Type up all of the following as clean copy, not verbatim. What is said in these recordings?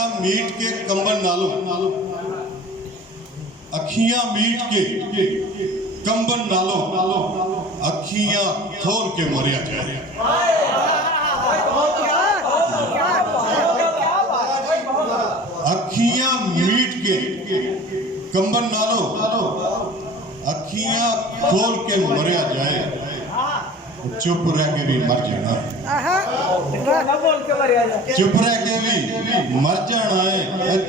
अखियां मीट के कंबन नालों, अखियां मीट के कंबन नालों अखियां खोल के मरिया जाए। अखियां मीट के कंबन नालों अखियां खोल के मरिया जाए, चुप रह के भी मर जाना, चुप रह के भी मर जाना है,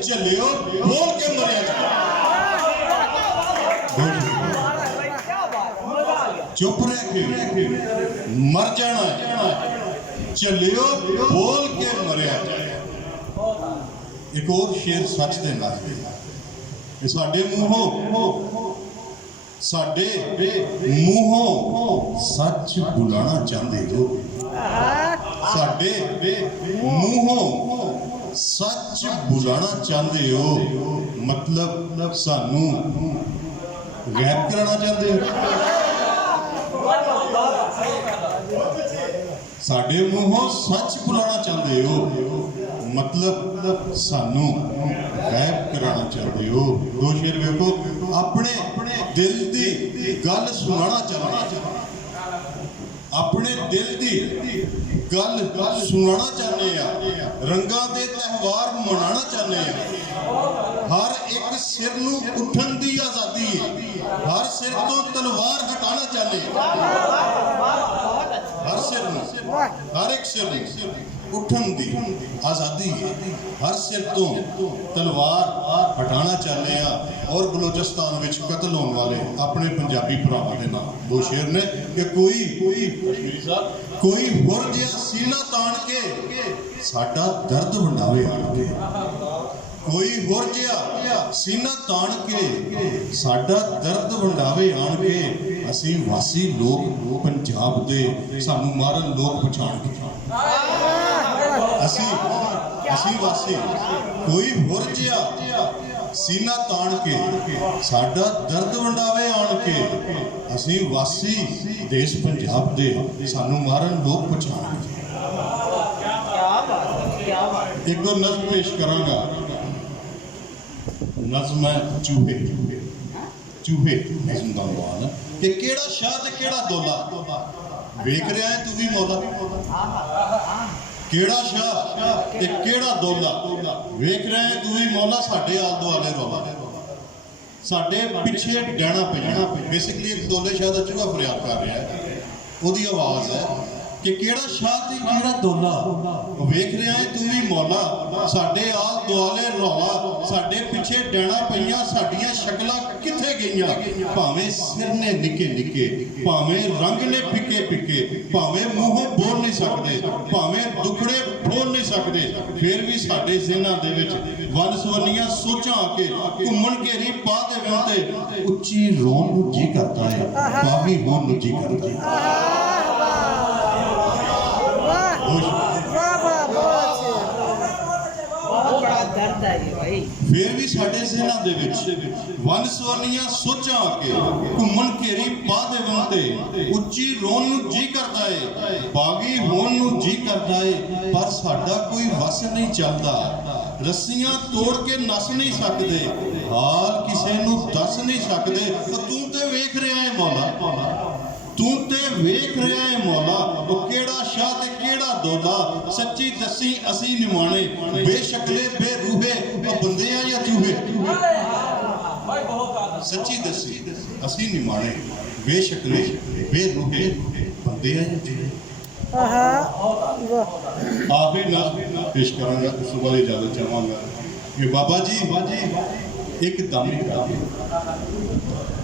चलियो बोल के मरिया जाए। चुप रह के मर जाना है, चलियो बोल के मरिया जाए। एक और शेर सच दे नाल साडे मूहों सच बुलाना चाहते हो, साडे मूहों सच बुलाना चाहते हो, मतलब सानू गैब कराना चाहते हो। साडे मूहों सच बुलाना चाहते हो, मतलब सानू गैब कराना चाहते हो। दो शेर वेखो, अपने दिल की गल सुनाना चाहते, अपने दिल की गल सुनाना चाहते हैं, रंगां दे त्यौहार मनाना चाहते हैं। हर एक सिर नूं उठन की आज़ादी है, हर सिर तो तलवार हटाना चाहते हैं। हर सिर नूं, हर एक सिर नूं उठन की आज़ादी है, हर सिर तो तलवार हटाना चाहते हैं। और बलोचिस्तान में कतल होने वाले अपने पंजाबी भरावां दे नाम दो शेर ने कि कोई हुर जिहा सीना तान के साडा दर्द वंडावे आण के, कोई हुर जिहा सीना तान के साडा दर्द वंडावे आण के, असीं वासी लोग पंजाब दे सानू मारन लोग पछाण के, असीं वासी कोई हुर जिहा सीना तान के साडा दर्द वंडावे आण के, असीं वासी देश पंजाब दे सानू मारन लोग पछाण के। एक दो नज़्म पेश करांगा, नज़्म है चूहे, चूहे नज़्म दा नाम है कि केड़ा शाह ते केड़ा दौला, वेख रहा है तू भी मौला, केड़ा शाह ते केड़ा दौला, वेख रहे हैं तू भी मौला, साडे आल दुआले रौला, साडे पिछे डैना पैना। बेसिकली एक दौले शाह दा चूहा फरियाद कर रहा है, ओदी आवाज़ है कि केड़ा शाह ते केड़ा दौला, वेख रहा है तू भी मौला, साडे आल दुआले रौला, साडे पिछे डैना पईयां, साडियां शक्लां कित्थे गईयां, भावें सिर ने निके निके, भावें रंग ने फिके फिके, भावें मूहों बोल नहीं सकते, भावें दुखड़े बोल नहीं सकते, फिर भी साडे ज़हनां दे विच वन सवन्नियां सोचां आके घुम्मण घेरी पा देवां ते उच्ची रोण नूं जी करदा है, बागी होण नूं जी करदा है। फिर भी साडे ज़हनां दे विच वन सवन्नियां सोचां आके घुम्मण घेरी पा देवां ते उच्ची रोण नूं जी करदा है, बागी होण नूं जी करदा है, पर साडा कोई वस नहीं चलदा, रस्सियां तोड़ के नस नहीं सकदे, हाल किसे नूं दस नहीं सकदे। तू ते वेख रहा है मौला, तू ते वेख रहा है मौला, वो केड़ा शाह ते केड़ा दौला, सच्ची दसी असी निमाणे, बेशकले बेरूहे वो बंदे आ या चूहे, सच्ची दसी असी निमाणे, बेशकले बेरूहे बंदे आ या चूहे। आखिरी नज़्म पेश करांगा, उस बारे इजाजत चाहांगा कि बाबा जी एक दामी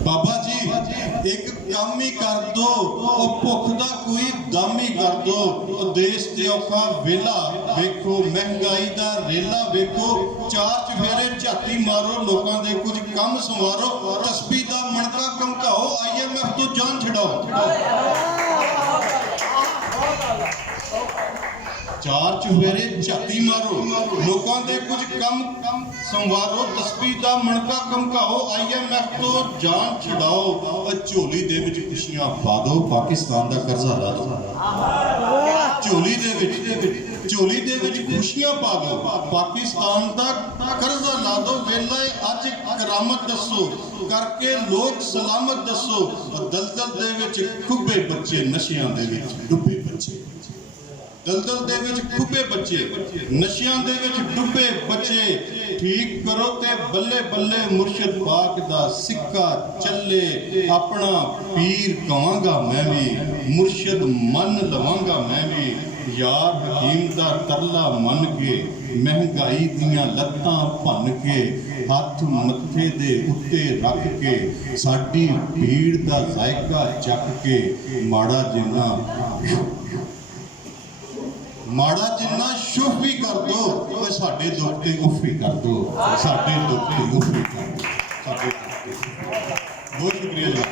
बाबा जी एक काम ही कर दो, भुख का कोई दम ही कर दो, देश ते औखा वेला वेखो, महंगाई का रेला वेखो, चार चफेरे झाती मारो, लोगों के कुछ कम संवारो, तस्बी का मणका धमकाओ, IMF तो जान छड़ाओ। ਚਾਰ ਚੁਫੇਰੇ ਝਾਤੀ ਮਾਰੋ, ਲੋਕਾਂ ਦੇ ਕੁਝ ਕੰਮ ਸੰਵਾਰੋ, ਤਸਬੀਹ ਦਾ ਮਣਕਾ ਕਮਕਾਓ, IMF ਤੋਂ ਜਾਨ ਛਡਾਓ, ਝੋਲੀ ਦੇ ਵਿੱਚ ਖੁਸ਼ੀਆਂ ਪਾ ਦਿਓ, ਪਾਕਿਸਤਾਨ ਦਾ ਕਰਜ਼ਾ ਲਾ ਦਿਓ। ਝੋਲੀ ਦੇ ਵਿੱਚ ਖੁਸ਼ੀਆਂ ਪਾ ਦਿਓ, ਪਾਕਿਸਤਾਨ ਦਾ ਕਰਜ਼ਾ ਲਾ ਦਿਓ। ਵੇਲਾ ਅੱਜ ਕਰਾਮਤ ਦੱਸੋ, ਕਰਕੇ ਲੋਕ ਸਲਾਮਤ ਦੱਸੋ। ਦਲਦਲ ਦੇ ਵਿੱਚ ਖੁੱਬੇ ਬੱਚੇ, ਨਸ਼ਿਆਂ ਦੇ ਵਿੱਚ ਡੁੱਬੇ ਬੱਚੇ, ਦਲਦਲ ਦੇ ਵਿੱਚ ਖੁੱਬੇ ਬੱਚੇ, ਨਸ਼ਿਆਂ ਦੇ ਵਿੱਚ ਡੁੱਬੇ ਬੱਚੇ। ਠੀਕ ਕਰੋ ਤੇ ਬੱਲੇ ਬੱਲੇ ਮੁਰਸ਼ਿਦ ਪਾਕ ਦਾ ਸਿੱਕਾ ਚੱਲੇ। ਆਪਣਾ ਪੀਰ ਕਵਾਂਗਾ ਮੈਂ ਵੀ, ਮੁਰਸ਼ਿਦ ਮੰਨ ਲਵਾਂਗਾ ਮੈਂ ਵੀ। ਯਾਰ ਹਕੀਮ ਦਾ ਤਰਲਾ ਮੰਨ ਕੇ, ਮਹਿੰਗਾਈ ਦੀਆਂ ਲੱਤਾਂ ਭੰਨ ਕੇ, ਹੱਥ ਮੱਥੇ ਦੇ ਉੱਤੇ ਰੱਖ ਕੇ, ਸਾਡੀ ਭੀੜ ਦਾ ਜ਼ਾਇਕਾ ਚੱਕ ਕੇ, ਮਾੜਾ ਜਿੰਨਾ ਸ਼ੁਭ ਵੀ ਕਰ ਦੋ, ਉਹ ਸਾਡੇ ਦੁੱਖ ਤੇ ਉਫ ਵੀ ਕਰ ਦੋ, ਸਾਡੇ ਦੁੱਖ ਤੇ ਉਫ ਵੀ ਕਰ ਦੋ। ਬਹੁਤ ਸ਼ੁਕਰੀਆ ਜੀ।